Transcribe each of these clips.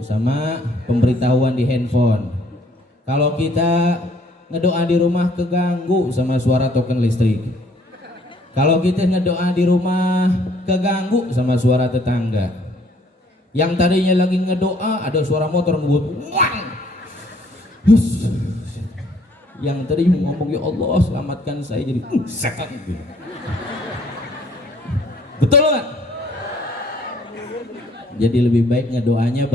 sama pemberitahuan di handphone. Kalau kita ngedoa di rumah keganggu sama suara token listrik. Kalau kita ngedoa di rumah keganggu sama suara tetangga. Yang tadinya lagi ngedoa ada suara motor ngebut. Wang! Yang tadi ngomong ya Allah selamatkan saya jadi sekat. Betul nggak? Jadi lebih baik ngedoanya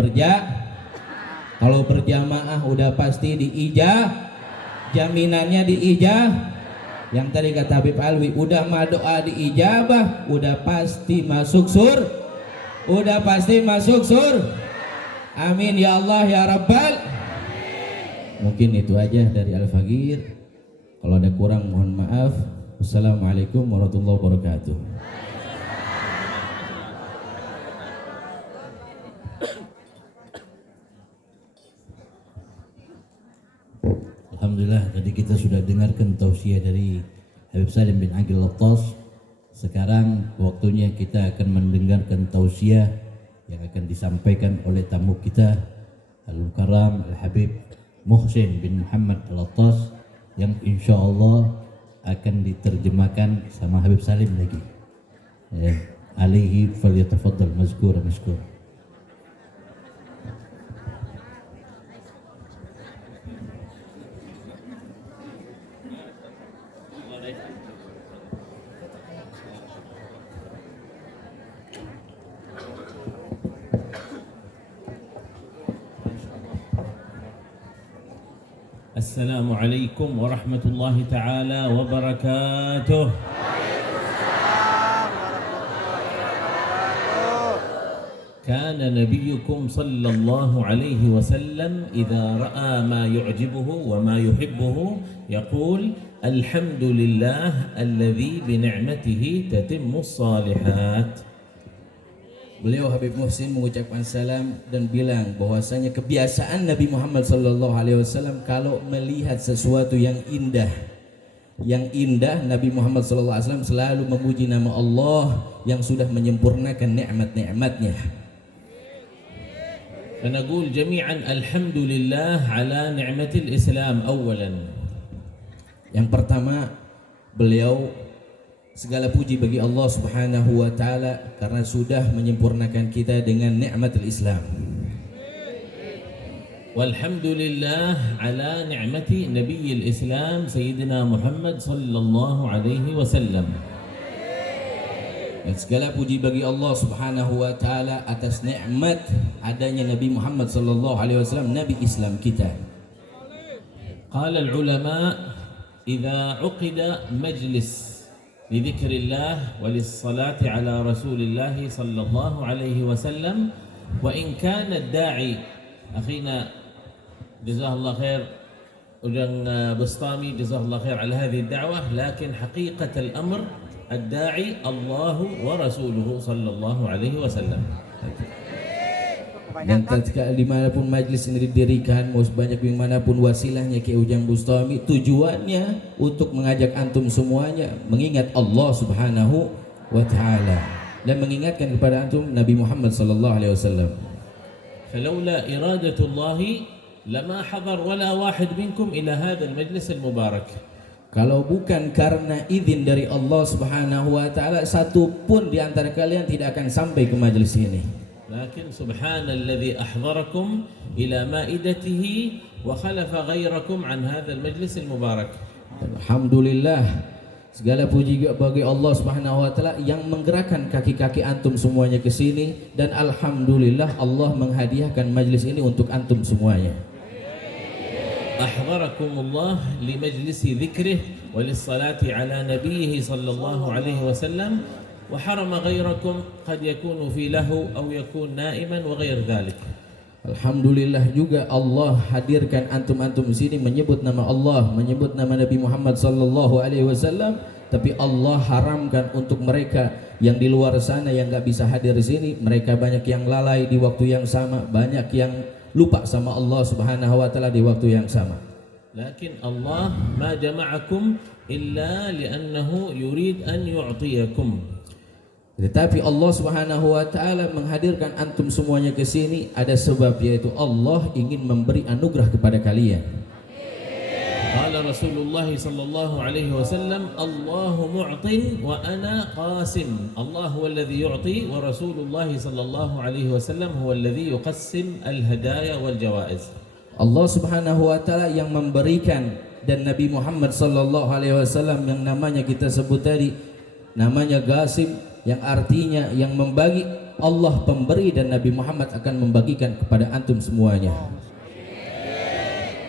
kalau berjamaah udah pasti diijah, jaminannya diijah. Yang tadi kata Habib Alwi, udah mah doa diijabah, udah pasti masuk sur. Amin ya Allah ya Rabbal. Mungkin itu aja dari Al-Faqir. Kalau ada kurang mohon maaf. Wassalamualaikum warahmatullahi wabarakatuh. Alhamdulillah, tadi kita sudah dengarkan tausiah dari Habib Salim bin Aqil Lattas. Sekarang waktunya kita akan mendengarkan tausiah yang akan disampaikan oleh tamu kita Al-Mukarram Al-Habib Muhsin bin Muhammad Lattas, yang insya Allah akan diterjemahkan sama Habib Salim lagi. Alaihi falyatafaddal mazkur. Assalamualaikum warahmatullahi taala wabarakatuh. كان نبيكم صلى الله عليه وسلم إذا رأى ما يعجبه وما يحبه يقول الحمد لله الذي بنعمته تتم الصالحات. Beliau Habib Muhsin mengucapkan salam dan bilang bahwasanya kebiasaan Nabi Muhammad SAW kalau melihat sesuatu yang indah Nabi Muhammad SAW selalu memuji nama Allah yang sudah menyempurnakan nikmat-nikmatnya. فنقول جميعا الحمد لله على نعمة الإسلام أولا. Yang pertama, beliau segala puji bagi Allah Subhanahu wa taala karena sudah menyempurnakan kita dengan nikmat Islam. والحمد لله على نعمة نبي الإسلام سيدنا محمد صلى الله عليه وسلم. Dan segala puji bagi Allah Subhanahu wa taala atas nikmat adanya Nabi Muhammad sallallahu alaihi wasallam, nabi Islam kita. قال العلماء إذا عقد مجلس لذكر الله وللصلاة على رسول الله صلى الله عليه وسلم وإن كان الداعي أخينا جزاه الله خير ودن بسطامي جزاه الله خير على هذه الدعوة، لكن حقيقة الأمر الداعي الله ورسوله صلى الله عليه وسلم. Dan ketika dimanapun majlis ini didirikan, mau sebanyak dimanapun wasilahnya Ki Ujang Bustami, tujuannya untuk mengajak antum semuanya mengingat Allah Subhanahu wa taala dan mengingatkan kepada antum Nabi Muhammad sallallahu alaihi wasallam. فلولا إرادة الله لما حضر ولا واحد منكم إلى هذا المجلس المبارك. Kalau bukan karena izin dari Allah Subhanahu wa taala, satu pun di antara kalian tidak akan sampai ke majelis ini. لكن سبحان الذي أحضركم إلى مائدته وخلف غيركم عن هذا المجلس المبارك. Alhamdulillah, segala puji bagi Allah Subhanahu wa taala yang menggerakkan kaki-kaki antum semuanya ke sini, dan alhamdulillah Allah menghadiahkan majelis ini untuk antum semuanya. أحضركم الله لمجلس ذكره وللصلاة على نبيه صلى الله عليه وسلم، وحرم غيركم قد يكون في لهو أو يكون نائما وغير ذلك. Alhamdulillah juga Allah hadirkan antum-antum di sini menyebut nama Allah, menyebut nama Nabi Muhammad sallallahu alaihi wasallam, tapi Allah haramkan untuk mereka yang di luar sana yang enggak bisa hadir di sini. Mereka banyak yang lalai di waktu yang sama, banyak yang lupa sama Allah Subhanahu wa taala di waktu yang sama. Lakin Allah ma jama'akum illa li'annahu yurid an yu'tiyakum. Tetapi Allah Subhanahu wa taala menghadirkan antum semuanya ke sini ada sebab, yaitu Allah ingin memberi anugerah kepada kalian. قال رسول الله صلى الله عليه وسلم الله معط وأنا قاسم. الله هو الذي يعطي ورسول الله صلى الله عليه وسلم هو الذي يقسم الهدايا والجوائز. Allah Subhanahu wa taala yang memberikan, dan Nabi Muhammad sallallahu alaihi wasallam yang namanya kita sebut tadi namanya Qasim, yang artinya yang membagi. Allah pemberi dan Nabi Muhammad akan membagikan kepada antum semuanya.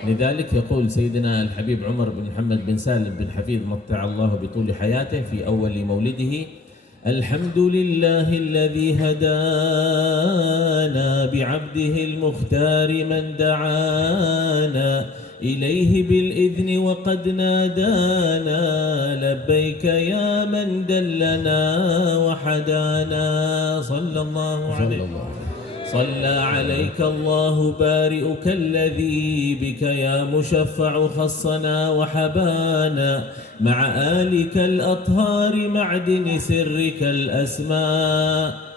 لذلك يقول سيدنا الحبيب عمر بن محمد بن سالم بن حفيظ متع الله بطول حياته في أول مولده: الحمد لله الذي هدانا بعبده المختار من دعانا إليه بالإذن وقد نادانا لبيك يا من دلنا وحدانا صلى الله عليه وسلم. صلى عليك الله بارئك الذي بك يا مشفع خصنا وحبانا مع آلك الأطهار معدن سرك الأسماء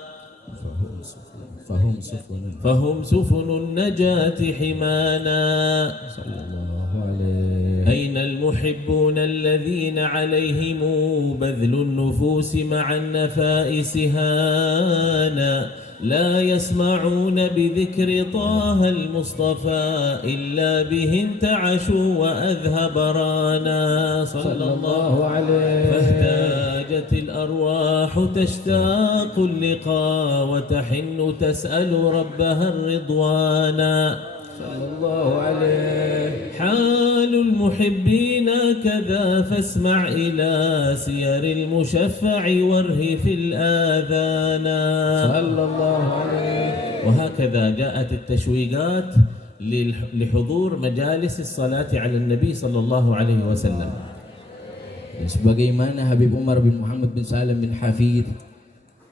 فهم سفن النجاة حمانا. أين المحبون الذين عليهم بذل النفوس مع النفائس هانا لا يسمعون بذكر طه المصطفى إلا به انتعشوا وأذهب رانا صلى الله عليه. فاهتاجت الأرواح تشتاق اللقاء وتحن تسأل ربها الرضوانا صلى الله عليه. حال المحبين كذا فاسمع إلى سير المشفع وارهف الآذان صلى الله عليه. وهكذا جاءت التشويقات لحضور مجالس الصلاة على النبي صلى الله عليه وسلم. Sebagaimana Habib Umar bin Muhammad bin Salim bin Hafidh,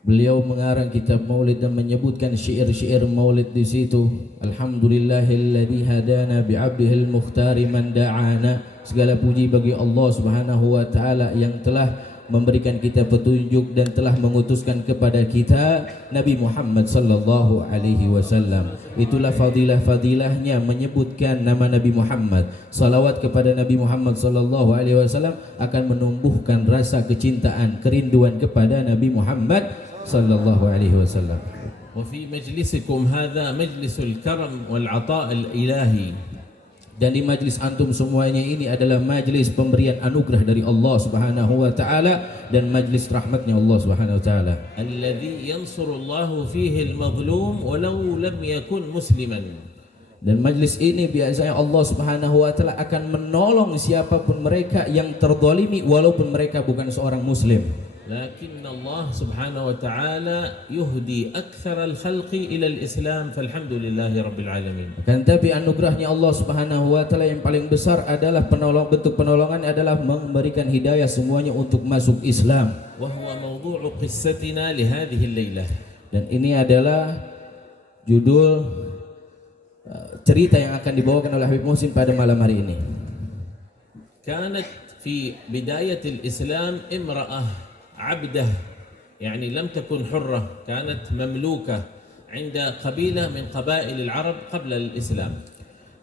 beliau mengarang kitab maulid dan menyebutkan syair-syair maulid di situ. Alhamdulillahilladzi hadana bi'abdihil mukhtari man da'ana. Segala puji bagi Allah Subhanahu wa taala yang telah memberikan kita petunjuk dan telah mengutuskan kepada kita Nabi Muhammad sallallahu alaihi wasallam. Itulah fadilah-fadilahnya menyebutkan nama Nabi Muhammad. Salawat kepada Nabi Muhammad sallallahu alaihi wasallam akan menumbuhkan rasa kecintaan, kerinduan kepada Nabi Muhammad sallallahu alaihi wasallam. وفي مجلسكم هذا مجلس الكرم والعطاء الإلهي. Dan di majlis antum semuanya ini adalah majlis pemberian anugerah dari Allah Subhanahu wa taala dan majlis rahmatnya Allah Subhanahu wa taala. الذي ينصر الله فيه المظلوم ولو لم يكن مسلما. Dan majlis ini biasanya Allah Subhanahu wa taala akan menolong siapapun mereka yang terzalimi walaupun mereka bukan seorang muslim. لكن الله سبحانه وتعالى يهدي أكثر الخلق إلى الإسلام فالحمد لله رب العالمين. Dan tapi anugerahnya Allah Subhanahu wa taala yang paling besar adalah bentuk penolongan adalah memberikan hidayah semuanya untuk masuk Islam. وهو موضوع قصتنا لهذه الليلة. Dan ini adalah judul cerita yang akan dibawakan oleh Habib Muhsin pada malam hari ini. كانت في بداية الإسلام امرأة عبدة يعني لم تكن حرة، كانت مملوكة عند قبيلة من قبائل العرب قبل الإسلام.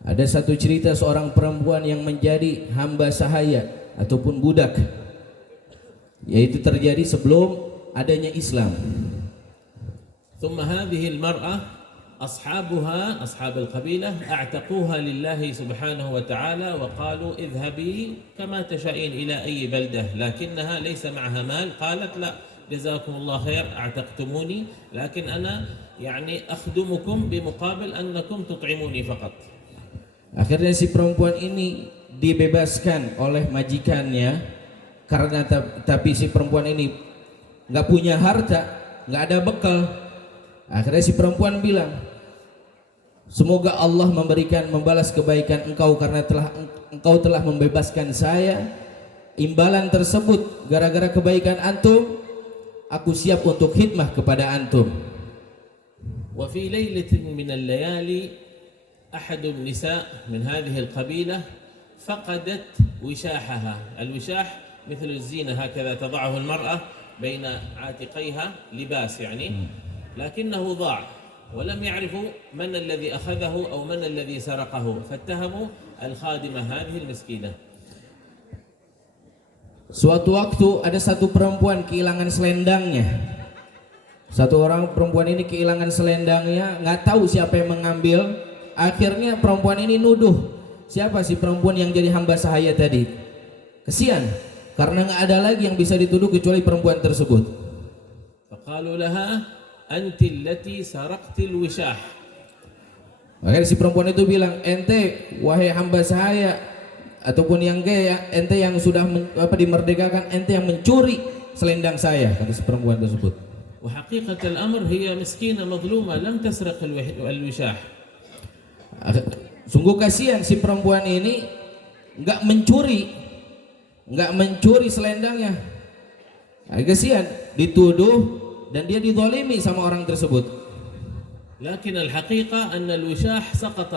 Ada satu cerita seorang perempuan yang menjadi hamba sahaya ataupun budak, yaitu terjadi sebelum adanya Islam. ثم هذه المرأة أصحابها أصحاب القبيلة أعتقوها لله سبحانه وتعالى وقالوا اذهبي كما تشائين إلى أي بلدة، لكنها ليس معها مال. قالت لا جزاكم الله خير أعتقتموني لكن أنا يعني أخدمكم بمقابل أنكم تطعموني فقط. Akhirnya si perempuan ini dibebaskan oleh majikannya karena tapi si perempuan ini nggak punya harta, nggak ada bekal. Akhirnya si perempuan bilang, semoga Allah membalas kebaikan engkau karena engkau telah membebaskan saya. Imbalan tersebut gara-gara kebaikan antum, aku siap untuk khidmah kepada antum. وفي ليلة من الليالي أحد النساء من هذه القبيلة فقدت وشاحها. الوشاح مثل الزينة هكذا تضعه المرأة بين عاتقيها لباس يعني، لكنه ضاع ولم يعرفوا من الذي أخذه أو من الذي سرقه، فاتهموا الخادمة هذه المسكينة. Suatu waktu ada satu perempuan kehilangan selendangnya. Satu orang perempuan ini kehilangan selendangnya, nggak tahu siapa yang mengambil. Akhirnya perempuan ini nuduh, siapa sih perempuan yang jadi hamba sahaya tadi? Kesian, karena nggak ada lagi yang bisa dituduh kecuali perempuan tersebut. فقالوا لها أنت التي سرقت الوشاح. Makanya si perempuan itu bilang, ente wahai hamba sahaya ataupun yang kaya, ente yang sudah dimerdekakan, ente yang mencuri selendang saya, kata si perempuan tersebut. وحقيقة الأمر هي مسكينة مظلومة لم تسرق الوشاح. Sungguh kasihan si perempuan ini nggak mencuri selendangnya. Kasihan, dituduh dan dia dizalimi sama orang tersebut. لكن الحقيقة أن الوشاح سقط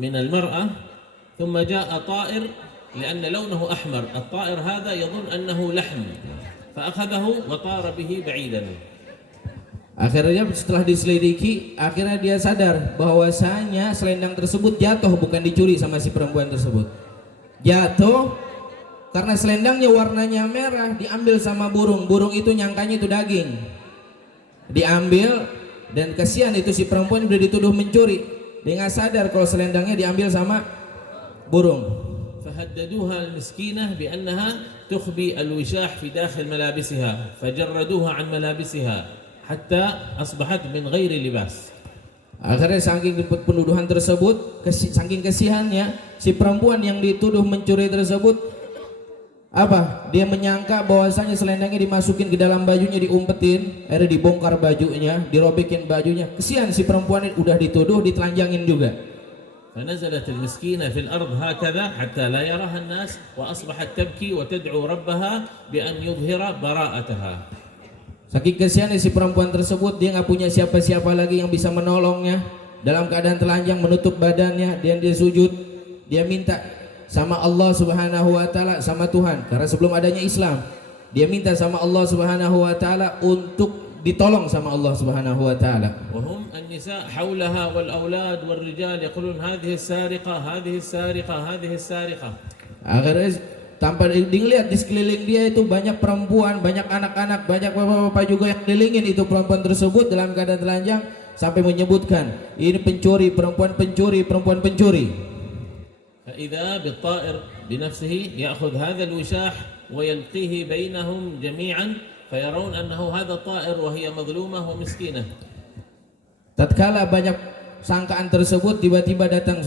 من المرأة ثم جاء طائر لأن لونه أحمر، الطائر هذا يظن أنه لحم فأخذه وطار به بعيدا. Akhirnya setelah diselidiki, akhirnya dia sadar bahwasanya selendang tersebut jatuh, bukan dicuri sama si perempuan tersebut. Jatuh karena selendangnya warnanya merah, diambil sama burung. Burung itu nyangkanya itu daging. Diambil, dan kasihan itu si perempuan udah dituduh mencuri. Dia nggak sadar kalau selendangnya diambil sama burung. فهددوها المسكينة بأنها تخبي الوشاح في داخل ملابسها فجردوها عن ملابسها حتى أصبحت من غير لباس. Akhirnya saking penuduhan tersebut, saking kasihannya si perempuan yang dituduh mencuri tersebut, dia menyangka bahwasanya selendangnya dimasukin ke dalam bajunya, diumpetin, akhirnya dibongkar bajunya, dirobekin bajunya. Kasihan si perempuan ini udah dituduh, ditelanjangin juga. فنزلت المسكينة في الأرض هكذا حتى لا يراها الناس وأصبحت تبكي وتدعو ربها بأن يظهر براءتها. Saking kasihan si perempuan tersebut, dia nggak punya siapa-siapa lagi yang bisa menolongnya. Dalam keadaan telanjang menutup badannya, dia sujud, dia minta sama Allah Subhanahu wa taala, sama Tuhan. Karena sebelum adanya Islam, dia minta sama Allah Subhanahu wa taala untuk ditolong sama Allah Subhanahu wa taala. وهم النساء حولها والأولاد والرجال يقولون هذه السارقة هذه السارقة هذه السارقة. Akhirnya tanpa dilihat di sekeliling dia itu banyak perempuan, banyak anak-anak, banyak bapak-bapak juga yang kelilingin itu perempuan tersebut dalam keadaan telanjang, sampai menyebutkan ini pencuri, perempuan pencuri, perempuan pencuri. فإذا بالطائر بنفسه يأخذ هذا الوشاح ويلقيه بينهم جميعا فيرون أنه هذا الطائر وهي مظلومة ومسكينة. Tatkala banyak sangkaan tersebut, tiba-tiba datang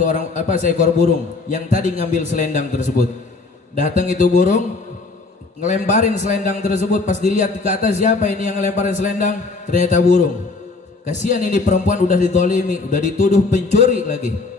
seekor burung yang tadi ngambil selendang tersebut. Datang itu burung, ngelemparin selendang tersebut. Pas dilihat ke atas, siapa ini yang ngelemparin selendang? Ternyata burung. Kasihan ini perempuan udah ditolimi, udah dituduh pencuri lagi.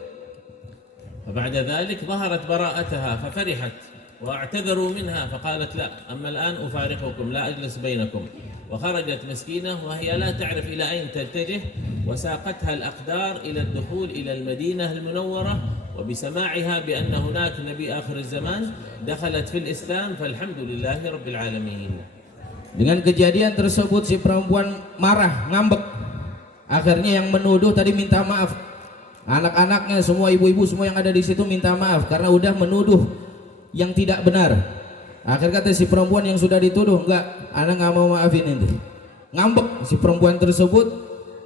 وبعد ذلك ظهرت براءتها ففرحت واعتذروا منها فقالت لا أما الآن أفارقكم لا أجلس بينكم. وخرجت مسكينة وهي لا تعرف إلى أين تتجه، وساقتها الأقدار إلى الدخول إلى المدينة المنورة، وبسماعها بأن هناك نبي آخر الزمان دخلت في الإسلام فالحمد لله رب العالمين. Dengan kejadian tersebut si perempuan marah, ngambek. Akhirnya yang menuduh tadi minta maaf. Anak-anaknya, semua ibu-ibu semua yang ada di situ minta maaf karena udah menuduh yang tidak benar. Akhir kata si perempuan yang sudah dituduh, enggak, anak nggak mau maafin ini. Ngambek si perempuan tersebut.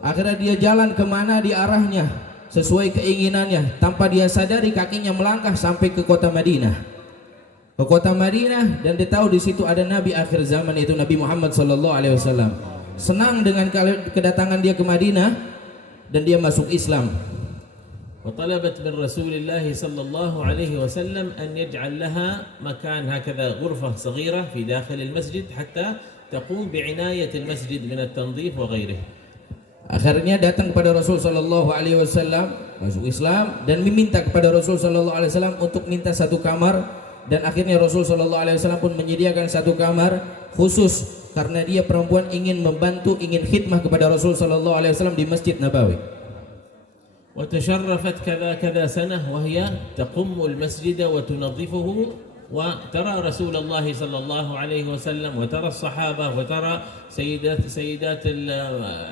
Akhirnya dia jalan kemana di arahnya sesuai keinginannya, tanpa dia sadari kakinya melangkah sampai ke kota Madinah. Ke kota Madinah, dan dia tahu di situ ada Nabi akhir zaman, itu Nabi Muhammad SAW. Senang dengan kedatangan dia ke Madinah dan dia masuk Islam. وطلبت من رسول الله صلى الله عليه وسلم أن يجعل لها مكان هكذا غرفة صغيرة في داخل المسجد حتى تقوم بعناية المسجد من التنظيف وغيره. Akhirnya datang kepada Rasul Sallallahu Alaihi Wasallam, masuk Islam, dan meminta kepada Rasul Sallallahu Alaihi Wasallam untuk minta satu kamar, dan akhirnya Rasul Sallallahu Alaihi Wasallam pun menyediakan satu kamar khusus karena dia perempuan ingin membantu, ingin khidmah kepada Rasul Sallallahu Alaihi Wasallam di Masjid Nabawi. وتشرفت كذا سنة وهي تقم المسجد وتنظفه وترى رسول الله صلى الله عليه وسلم وترى الصحابة وترى سيدات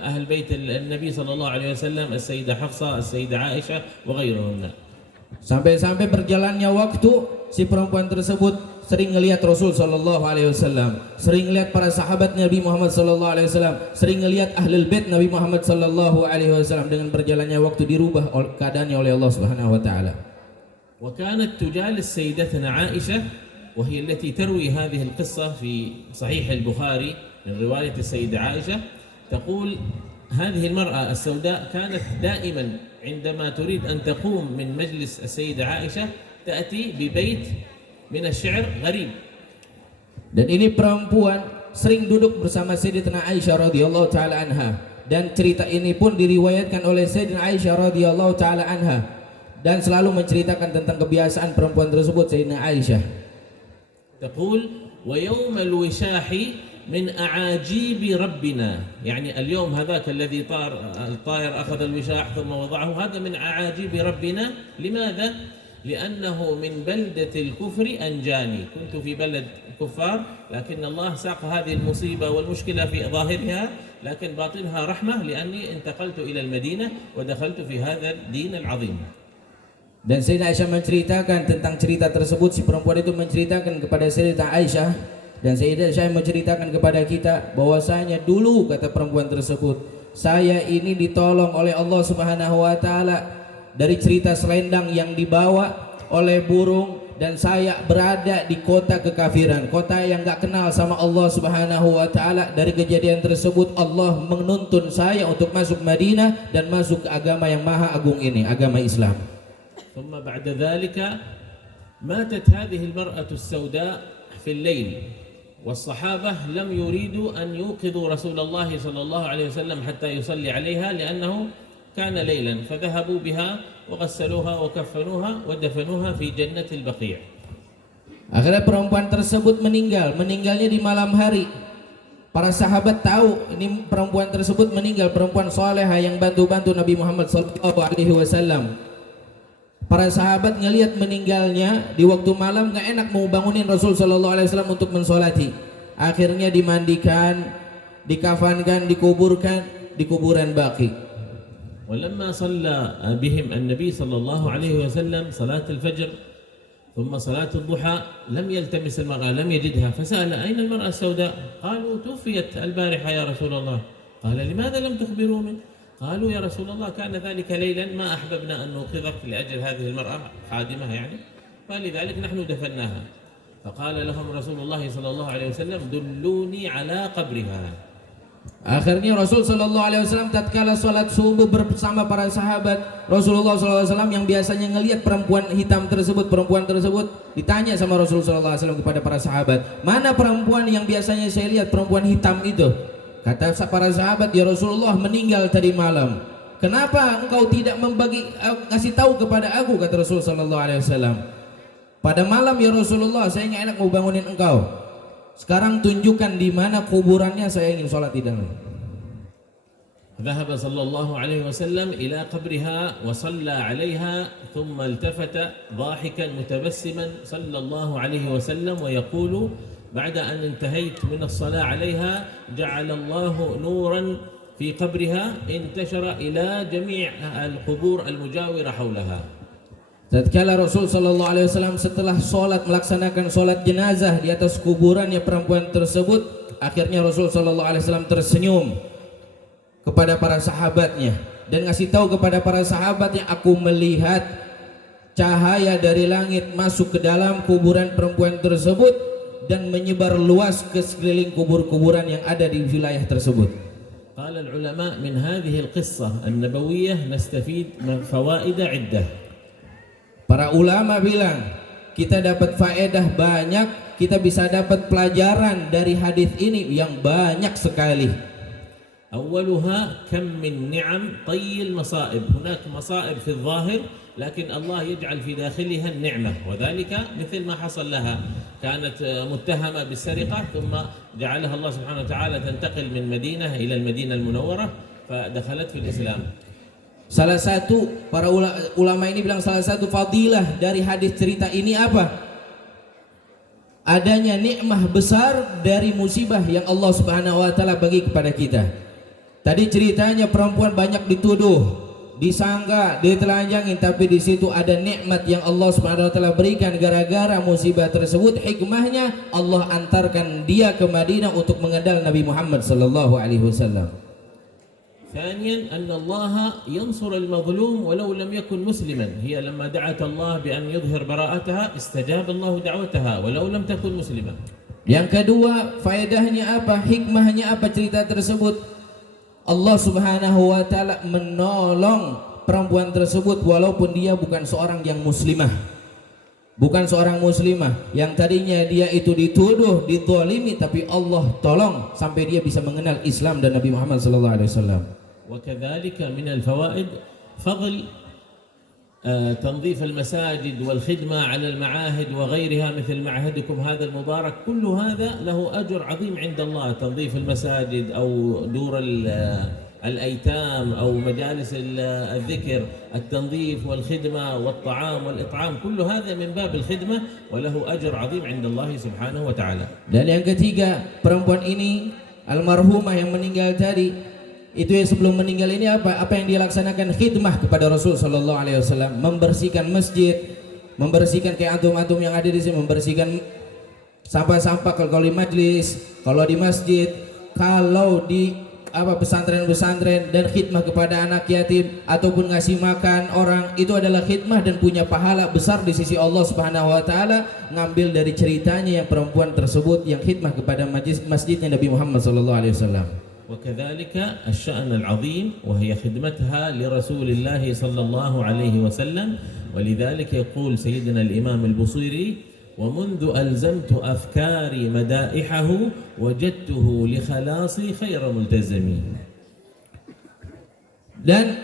أهل بيت النبي صلى الله عليه وسلم السيدة حفصة السيدة عائشة وغيرهن. Sampai-sampai berjalannya waktu, si perempuan tersebut sering ngelihat Rasul sallallahu alaihi wasallam, sering ngelihat para sahabat Nabi Muhammad sallallahu alaihi wasallam, sering ngelihat ahlul bait Nabi Muhammad sallallahu alaihi wasallam. Dengan berjalannya waktu dirubah keadaannya oleh Allah Subhanahu wa taala. وكانت تجالس سيدتنا عائشة وهي التي تروي هذه القصة في صحيح البخاري من رواية السيدة عائشة، تقول هذه المرأة السوداء كانت دائما عندما تريد أن تقوم من مجلس السيدة عائشة تأتي ببيت من الشعر غريب. Dan ini perempuan sering duduk bersama Sayyidatina Aisyah radhiyallahu taala anha, dan cerita ini pun diriwayatkan oleh Sayyidatina Aisyah radhiyallahu taala anha, dan selalu menceritakan tentang kebiasaan perempuan tersebut Sayyidatina Aisyah. تقول ويوم الوشاح من أعاجيب ربنا، يعني اليوم هذاك الذي الطائر أخذ الوشاح ثم وضعه، هذا من أعاجيب ربنا. لماذا؟ لأنه من بلدة الكفر أنجاني، كنت في بلد كفار لكن الله ساق هذه المصيبة والمشكلة في ظاهرها لكن باطنها رحمة، لأني انتقلت إلى المدينة ودخلت في هذا الدين العظيم. Dan Sayyidah Aisyah menceritakan tentang cerita tersebut. Si perempuan itu menceritakan kepada Sayyidah Aisyah, dan Sayyidah Aisyah menceritakan kepada kita bahwasanya dulu, kata perempuan tersebut, saya ini ditolong oleh Allah Subhanahu wa taala dari cerita selendang yang dibawa oleh burung, dan saya berada di kota kekafiran, kota yang gak kenal sama Allah Subhanahu wa taala. Dari kejadian tersebut Allah menuntun saya untuk masuk Madinah dan masuk ke agama yang maha agung ini, agama Islam. ثم بعد ذلك ماتت هذه المرأة السوداء في الليل، والصحابة لم يريدوا أن يوقظوا رسول الله صلى الله عليه وسلم حتى يصلي عليها لأنه كان ليلا، فذهبوا بها وغسلوها وكفنوها ودفنوها في جنة البقيع. Akhirnya perempuan tersebut meninggalnya di malam hari. Para sahabat tahu ini perempuan tersebut meninggal, perempuan salehah yang bantu-bantu Nabi Muhammad sallallahu alaihi wasallam. Para sahabat ngelihat meninggalnya di waktu malam, gak enak mau bangunin Rasul sallallahu alaihi wasallam untuk mensolati. Akhirnya dimandikan, dikafankan, dikuburkan di kuburan Baqi. ولما صلى بهم النبي صلى الله عليه وسلم صلاة الفجر ثم صلاة الضحى لم يلتمس المرأة، لم يجدها، فسأل أين المرأة السوداء؟ قالوا توفيت البارحة يا رسول الله. قال لماذا لم تخبروني؟ قالوا يا رسول الله كان ذلك ليلا ما أحببنا أن نوقظك لأجل هذه المرأة خادمة يعني، فلذلك نحن دفناها. فقال لهم رسول الله صلى الله عليه وسلم دلوني على قبرها. Akhirnya Rasul sallallahu alaihi wasallam tatkala salat subuh bersama para sahabat, Rasulullah sallallahu alaihi wasallam yang biasanya ngelihat perempuan hitam tersebut, ditanya sama Rasul sallallahu alaihi wasallam kepada para sahabat, "Mana perempuan yang biasanya saya lihat, perempuan hitam itu?" Kata para sahabat, "Ya Rasulullah, meninggal tadi malam. Kenapa engkau tidak ngasih tahu kepada aku?" Kata Rasul sallallahu alaihi wasallam, "Pada malam ya Rasulullah, saya nggak enak mau bangunin engkau. Sekarang tunjukkan di mana kuburannya, saya ingin sholat di dalam." ذهب صلى الله عليه وسلم إلى قبرها وصلى عليها ثم التفت ضاحكا متبسما صلى الله عليه وسلم ويقول بعد أن انتهيت من الصلاة عليها جعل الله نورا في قبرها انتشر إلى جميع القبور المجاورة حولها. Tatkala Rasul sallallahu alaihi wasallam setelah melaksanakan sholat jenazah di atas kuburannya perempuan tersebut, akhirnya Rasul sallallahu alaihi wasallam tersenyum kepada para sahabatnya dan ngasih tahu kepada para sahabatnya, "Aku melihat cahaya dari langit masuk ke dalam kuburan perempuan tersebut dan menyebar luas ke sekeliling kubur-kuburan yang ada di wilayah tersebut." قال العلماء من هذه القصة النبوية نستفيد من فوائد عدة. Para ulama bilang kita dapat faedah banyak, kita bisa dapat pelajaran dari hadis ini yang banyak sekali. أولها كم من نعم طي المصائب، هناك مصائب في الظاهر لكن الله يجعل في داخلها النعمة، وذلك مثل ما حصل لها، كانت متهمة بالسرقة ثم جعلها الله سبحانه وتعالى تنتقل من مدينة إلى المدينة المنورة فدخلت في الإسلام. Salah satu para ulama ini bilang salah satu fadilah dari hadis cerita ini apa? adanya nikmah besar dari musibah yang Allah Subhanahu wa taala bagi kepada kita. Tadi ceritanya perempuan banyak dituduh, disangka, ditelanjangin, tapi di situ ada nikmat yang Allah Subhanahu wa taala berikan. Gara-gara musibah tersebut, hikmahnya Allah antarkan dia ke Madinah untuk mengenal Nabi Muhammad sallallahu alaihi wasallam. ثانيا أن الله ينصر المظلوم ولو لم يكن مسلما. هي لما دعت الله بأن يظهر براءتها استجاب الله دعوتها ولو لم تكن مسلمة. Yang kedua, faedahnya apa? Hikmahnya apa cerita tersebut? Allah Subhanahu wa taala menolong perempuan tersebut walaupun dia bukan seorang yang muslimah. Bukan seorang muslimah yang tadinya dia itu dituduh, dizalimi, tapi Allah tolong sampai dia bisa mengenal Islam dan Nabi Muhammad sallallahu alaihi wasallam. وكذلك من الفوائد فضل تنظيف المساجد والخدمة على المعاهد وغيرها مثل معهدكم هذا المبارك. كل هذا له أجر عظيم عند الله. تنظيف المساجد أو دور الأيتام أو مجالس الذكر، التنظيف والخدمة والطعام والإطعام، كل هذا من باب الخدمة وله أجر عظيم عند الله سبحانه وتعالى. Dan yang ketiga, perempuan ini almarhumah yang meninggal tadi, itu yang sebelum meninggal ini apa yang dia laksanakan? Khidmah kepada Rasul sallallahu alaihi wasallam, membersihkan masjid, membersihkan kayak antum-antum yang ada di sini, membersihkan sampah-sampah kalau di majlis, kalau di masjid, kalau di pesantren-pesantren, dan khidmah kepada anak yatim ataupun ngasih makan orang, itu adalah khidmah dan punya pahala besar di sisi Allah Subhanahu wa taala. Ngambil dari ceritanya yang perempuan tersebut yang khidmah kepada masjidnya Nabi Muhammad sallallahu alaihi wasallam. وكذلك الشأن العظيم وهي خدمتها لرسول الله صلى الله عليه وسلم. ولذلك يقول سيدنا الإمام البصيري: ومنذ ألزمت أفكاري مدائحه وجدته لخلاصي خير ملتزمي. Dan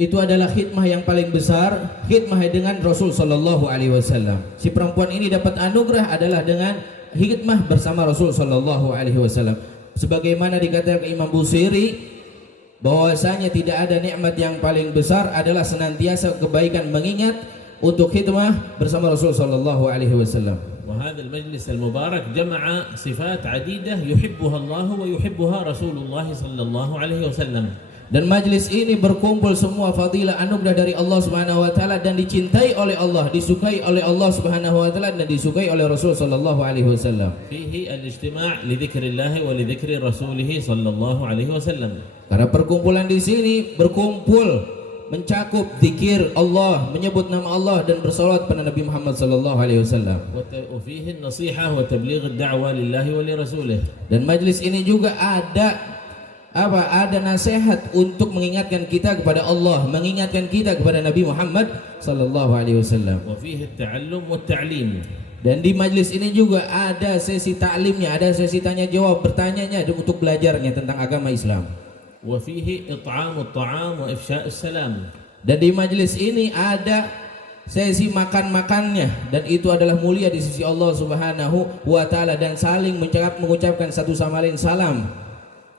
itu adalah khidmah yang paling besar, khidmah dengan Rasul sallallahu alaihi wasallam. Si perempuan ini dapat anugerah adalah dengan khidmah bersama Rasul sallallahu alaihi wasallam. Sebagaimana dikatakan Imam Busiri bahwasanya tidak ada nikmat yang paling besar adalah senantiasa kebaikan mengingat untuk khidmah bersama Rasul sallallahu alaihi wasallam. وهذا المجلس المبارك جمع صفات عديدة يحبها الله ويحبها رسول الله صلى الله عليه وسلم. Dan majlis ini berkumpul semua fadilah anugerah dari Allah Subhanahu wa taala dan dicintai oleh Allah, disukai oleh Allah Subhanahu wa taala dan disukai oleh Rasul sallallahu alaihi wasallam. فيه الاجتماع لذكر الله ولذكر رسوله صلى الله عليه وسلم. Karena perkumpulan di sini berkumpul mencakup zikir Allah, menyebut nama Allah dan bersalawat pada Nabi Muhammad sallallahu alaihi wasallam. وفيه النصيحة وتبليغ الدعوة لله ولرسوله. Dan majlis ini juga ada nasihat untuk mengingatkan kita kepada Allah, mengingatkan kita kepada Nabi Muhammad sallallahu alaihi wasallam. وفيه التعلم والتعليم. Dan di majlis ini juga ada sesi ta'limnya, ada sesi tanya jawab, bertanyanya untuk belajarnya tentang agama Islam. وفيه إطعام الطعام وإفشاء السلام. Dan di majlis ini ada sesi makan-makannya, dan itu adalah mulia di sisi Allah Subhanahu wa taala, dan saling mengucapkan satu sama lain salam.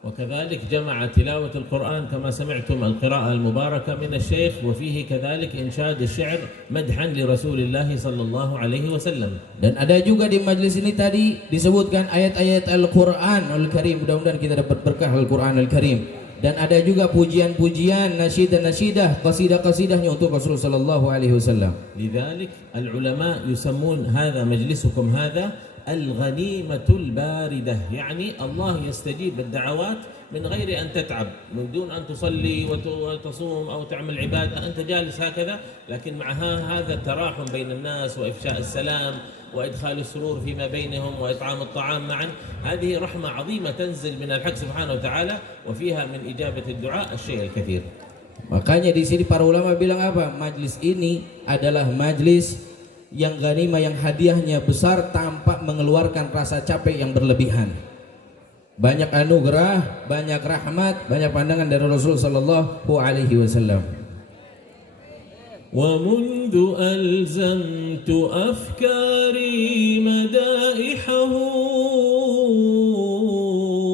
وكذلك جمع تلاوة القرآن كما سمعتم القراءة المباركة من الشيخ، وفيه كذلك إنشاد الشعر مدحا لرسول الله صلى الله عليه وسلم. Dan ada juga di majlis ini tadi disebutkan ayat-ayat Al-Quran Al-Karim. Mudah-mudahan kita dapat berkah Al-Quran Al-Karim. Dan ada juga pujian-pujian, nasyidah-nasyidah, qasidah-qasidahnya untuk Rasulullah sallallahu alaihi wasallam. لذلك العلماء يسمون هذا مجلسكم هذا الغنيمة الباردة. يعني الله يستجيب الدعوات من غير أن تتعب، من دون أن تصلي وتصوم أو تعمل عبادة، أنت جالس هكذا، لكن مع هذا التراحم بين الناس وإفشاء السلام وإدخال السرور فيما بينهم وإطعام الطعام معا. هذه رحمة عظيمة تنزل من الحق سبحانه وتعالى، وفيها من إجابة الدعاء الشيء الكثير. Makanya di sini para ulama bilang apa? Majlis ini adalah majlis yang ghanimah, yang hadiahnya besar tanpa mengeluarkan rasa capek yang berlebihan. Banyak anugerah, banyak rahmat, banyak pandangan dari Rasul sallallahu alaihi wasallam. ومنذ ألزمت أفكاري مدائحه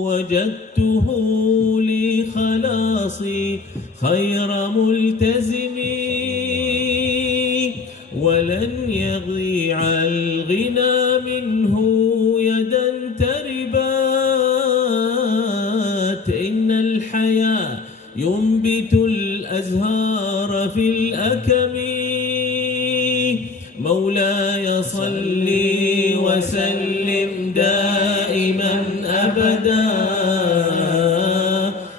وجدته لخلاصي خير ملتزمي ولن يضيع الغنى منه مولاي صل وسلم دائما أبدا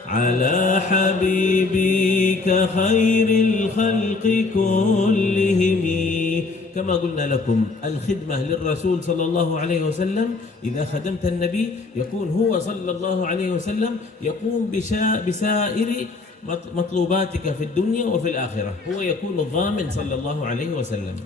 على حبيبك خير الخلق كلهم. كما قلنا لكم الخدمة للرسول صلى الله عليه وسلم، إذا خدمت النبي يكون هو صلى الله عليه وسلم يقوم بسائر مطلوباتك في الدنيا وفي الآخرة، هو يكون الضامن صلى الله عليه وسلم.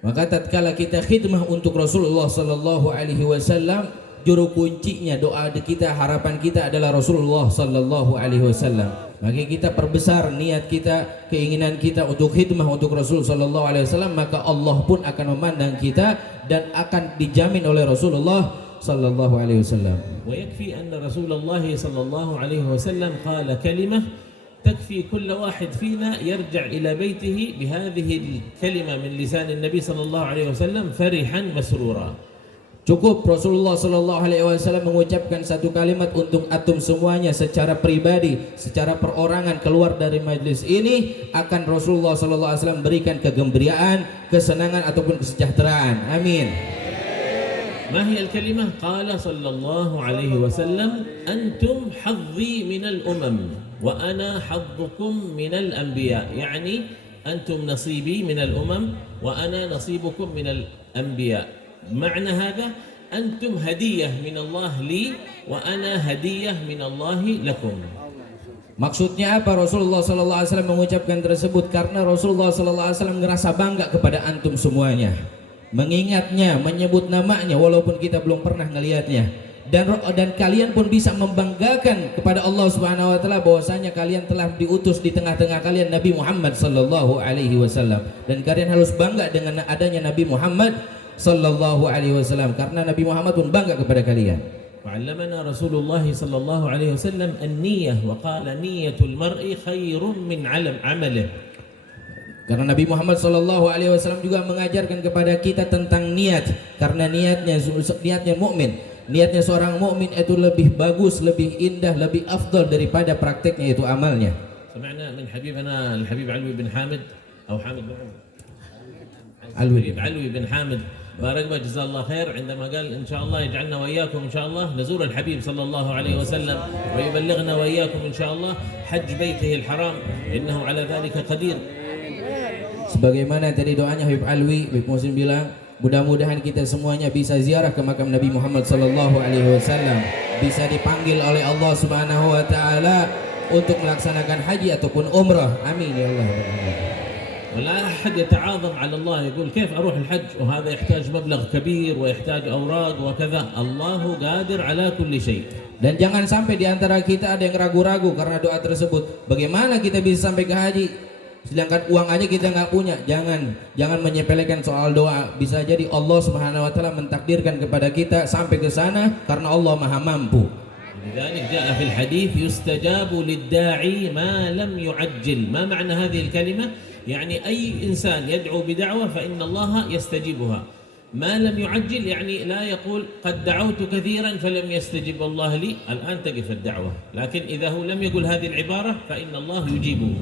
Maka tatkala kita khidmah untuk Rasulullah sallallahu alaihi wasallam, juru kuncinya doa kita, harapan kita adalah Rasulullah sallallahu alaihi wasallam. Maka kita perbesar niat kita, keinginan kita untuk khidmah untuk Rasul sallallahu alaihi wasallam, maka Allah pun akan memandang kita dan akan dijamin oleh Rasulullah sallallahu alaihi wasallam. ويكفي أن رسول الله صلى الله عليه وسلم قال كلمة تكفي كل واحد فينا يرجع إلى بيته بهذه الكلمة من لسان النبي صلى الله عليه وسلم فرحا مسرورا. Cukup Rasulullah sallallahu alaihi wasallam mengucapkan satu kalimat untuk antum semuanya secara pribadi, secara perorangan keluar dari majlis ini, akan Rasulullah sallallahu alaihi wasallam berikan kegembiraan, kesenangan ataupun kesejahteraan. Amin. ما هي الكلمة؟ قال صلى الله عليه وسلم أنتم حظي من الأمم وأنا حظكم من الأنبياء، يعني أنتم نصيبي من الأمم وأنا نصيبكم من الأنبياء. معنى هذا أنتم هدية من الله لي وأنا هدية من الله لكم. Maksudnya apa Rasulullah sallallahu alaihi wasallam mengucapkan tersebut? Karena Rasulullah sallallahu alaihi wasallam ngerasa bangga kepada antum semuanya, mengingatnya, menyebut namanya walaupun kita belum pernah ngelihatnya, dan kalian pun bisa membanggakan kepada Allah Subhanahu wa taala bahwasanya kalian telah diutus di tengah-tengah kalian Nabi Muhammad sallallahu alaihi wasallam, dan kalian harus bangga dengan adanya Nabi Muhammad sallallahu alaihi wasallam karena Nabi Muhammad pun bangga kepada kalian. وعلمنا رسول الله صلى الله عليه وسلم النية وقال نية المرء خير من عمله. Karena Nabi Muhammad sallallahu alaihi wasallam juga mengajarkan kepada kita tentang niat, karena niatnya mukmin, niatnya seorang mukmin itu lebih bagus, lebih indah, lebih afdal daripada prakteknya itu amalnya. سمعنا من حبيبنا الحبيب علوي بن حامد أو حامد بن علوي بن حامد بارك الله جزاه الله خير عندما قال إن شاء الله يجعلنا وإياكم إن شاء الله نزور الحبيب صلى الله عليه وسلم ويبلغنا وإياكم إن شاء الله حج بيته الحرام إنه على ذلك قدير. Sebagaimana tadi doanya Habib Alwi, Habib Muhsin bilang, mudah-mudahan kita semuanya bisa ziarah ke makam Nabi Muhammad sallallahu alaihi wasallam, bisa dipanggil oleh Allah Subhanahu wa taala untuk melaksanakan haji ataupun umrah. Amin ya Allah. ولا أحد يتعاظم على الله يقول كيف أروح الحج وهذا يحتاج مبلغ كبير ويحتاج أوراق وكذا، الله قادر على كل شيء. Dan jangan sampai di antara kita ada yang ragu-ragu karena doa tersebut. Bagaimana kita bisa sampai ke haji sedangkan uang aja kita nggak punya? Jangan menyepelekan soal doa. Bisa jadi Allah Subhanahu wa taala mentakdirkan kepada kita sampai ke sana karena Allah Maha mampu. لذلك جاء في الحديث يستجاب للداعي ما لم يعجل. ما معنى هذه الكلمة؟ يعني أي إنسان يدعو بدعوة فإن الله يستجيبها. ما لم يعجل يعني لا يقول قد دعوت كثيرا فلم يستجب الله لي الآن تقف الدعوة، لكن إذا هو لم يقل هذه العبارة فإن الله يجيبه.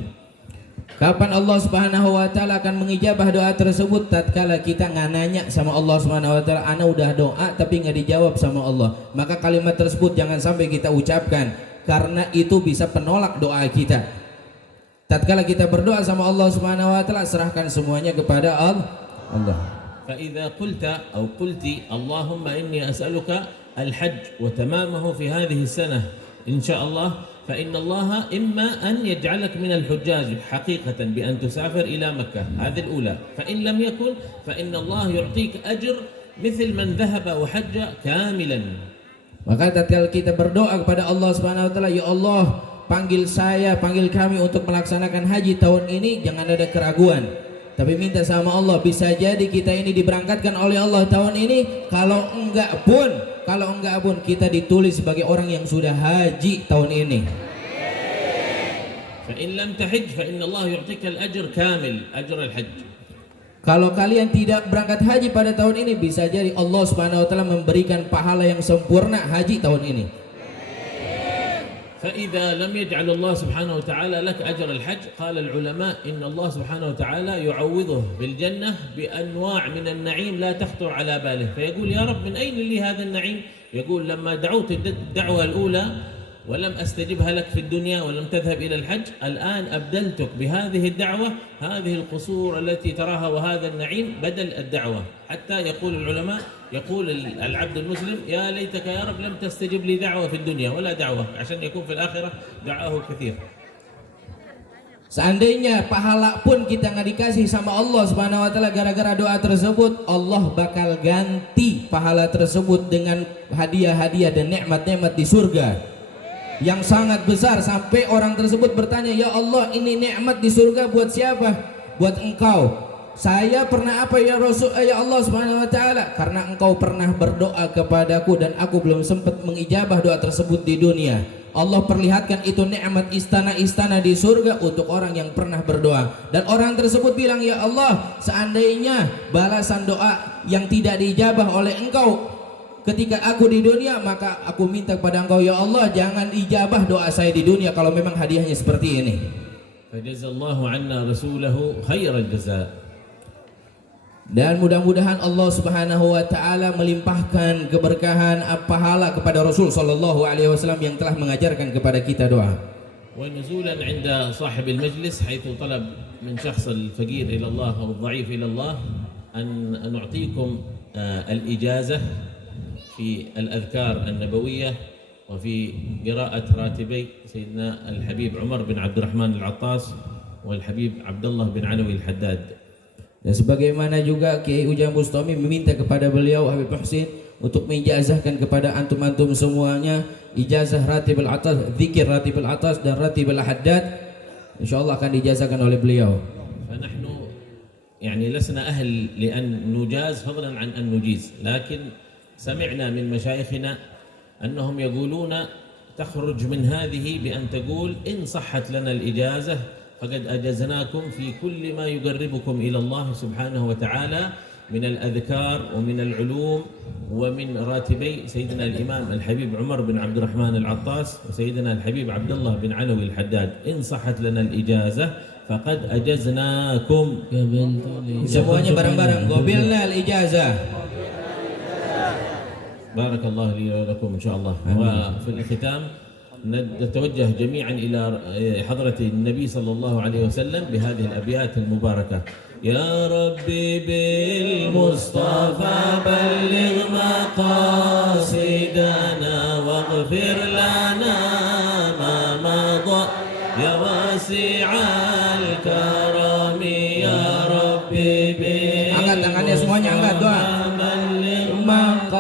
Kapan Allah Subhanahu wa taala akan mengijabah doa tersebut? Tatkala kita nggak nanya sama Allah Subhanahu wa taala, ana udah doa tapi nggak dijawab sama Allah. Maka kalimat tersebut jangan sampai kita ucapkan karena itu bisa penolak doa kita. Tatkala kita berdoa sama Allah Subhanahu wa taala, serahkan semuanya kepada Allah. فإذا قلت أو قلت اللهم إني أسألك الحج وتمامه في هذه السنة إن شاء الله، فإن الله إما أن يجعلك من الحجاج حقيقة بأن تسافر إلى مكة، هذه الأولى. فإن لم يكن فإن الله يعطيك أجر مثل من ذهب وحج كاملا. Maka tatkala kita berdoa kepada Allah Subhanahu wa taala, ya Allah, panggil saya, panggil kami untuk melaksanakan haji tahun ini, jangan ada keraguan. Tapi minta sama Allah, bisa jadi kita ini diberangkatkan oleh Allah tahun ini, kalau enggak pun kita ditulis sebagai orang yang sudah haji tahun ini. فإن لم تحج فإن الله يعطيك الأجر كامل أجر الحج. Kalau kalian tidak berangkat haji pada tahun ini, bisa jadi Allah Subhanahu wa taala memberikan pahala yang sempurna haji tahun ini. فإذا لم يجعل الله سبحانه وتعالى لك أجر الحج، قال العلماء إن الله سبحانه وتعالى يعوضه بالجنة بأنواع من النعيم لا تخطر على باله، فيقول يا رب من أين لي هذا النعيم؟ يقول لما دعوت الدعوة الأولى ولم أستجبها لك في الدنيا ولم تذهب إلى الحج، الآن أبدلتك بهذه الدعوة هذه القصور التي تراها وهذا النعيم بدل الدعوة. حتى يقول العلماء، يقول العبد المسلم يا ليتك يا رب لم تستجب لي دعوة في الدنيا ولا دعوة، عشان يكون في الآخرة دعاه كثير. Seandainya pahala pun kita nggak dikasih sama Allah Subhanahu wa taala gara-gara doa tersebut, Allah bakal ganti pahala tersebut dengan hadiah-hadiah dan nikmat-nikmat di surga yang sangat besar, sampai orang tersebut bertanya, ya Allah ini nikmat di surga buat siapa? Buat engkau. Saya pernah apa ya Rasul, ya Allah Subhanahu wa taala? Karena engkau pernah berdoa kepadaku dan aku belum sempat mengijabah doa tersebut di dunia. Allah perlihatkan itu nikmat istana-istana di surga untuk orang yang pernah berdoa. Dan orang tersebut bilang, ya Allah seandainya balasan doa yang tidak diijabah oleh engkau ketika aku di dunia, maka aku minta kepada engkau ya Allah jangan ijabah doa saya di dunia kalau memang hadiahnya seperti ini. Fajazallahu anna rasulahu khairal jazaa. Dan mudah-mudahan Allah Subhanahu wa taala melimpahkan keberkahan pahala kepada Rasul sallallahu alaihi wasallam yang telah mengajarkan kepada kita doa. ونزولا عند صاحب المجلس حيث طلب من شخص الفقير إلى الله أو الضعيف إلى الله أن نعطيكم الإجازة في الأذكار النبوية وفي قراءة راتبي سيدنا الحبيب عمر بن عبد الرحمن العطاس والحبيب عبد الله بن علوي الحداد. Dan sebagaimana juga Kiai Ujang Bustami meminta kepada beliau Habib Muhsin untuk menijazahkan kepada antum-antum semuanya ijazah ratibul atas, zikir ratibul atas dan ratibul haddad, insyaallah akan dijazahkan oleh beliau. فنحن يعني لسنا أهل لأن نجاز فضلا عن أن نجيز، لكن سمعنا من مشايخنا أنهم يقولون تخرج من هذه بأن تقول إن صحت لنا الإجازة فقد أجزناكم في كل ما يقربكم إلى الله سبحانه وتعالى من الأذكار ومن العلوم ومن راتبي سيدنا الإمام الحبيب عمر بن عبد الرحمن العطاس وسيدنا الحبيب عبد الله بن علوي الحداد. إن صحت لنا الإجازة فقد أجزناكم. Semuanya bareng-bareng. Gobilna al-ijazah. بارك الله لي ولكم إن شاء الله. وفي الختام نتوجه جميعا إلى حضرة النبي صلى الله عليه وسلم بهذه الأبيات المباركة. يا ربي بالمصطفى بلغ مقاصدنا واغفر لنا ما مضى يا واسع الكرم يا ربي بالمصطفى angkat tangannya semuanya, angkat doa. بلغ Maqasidan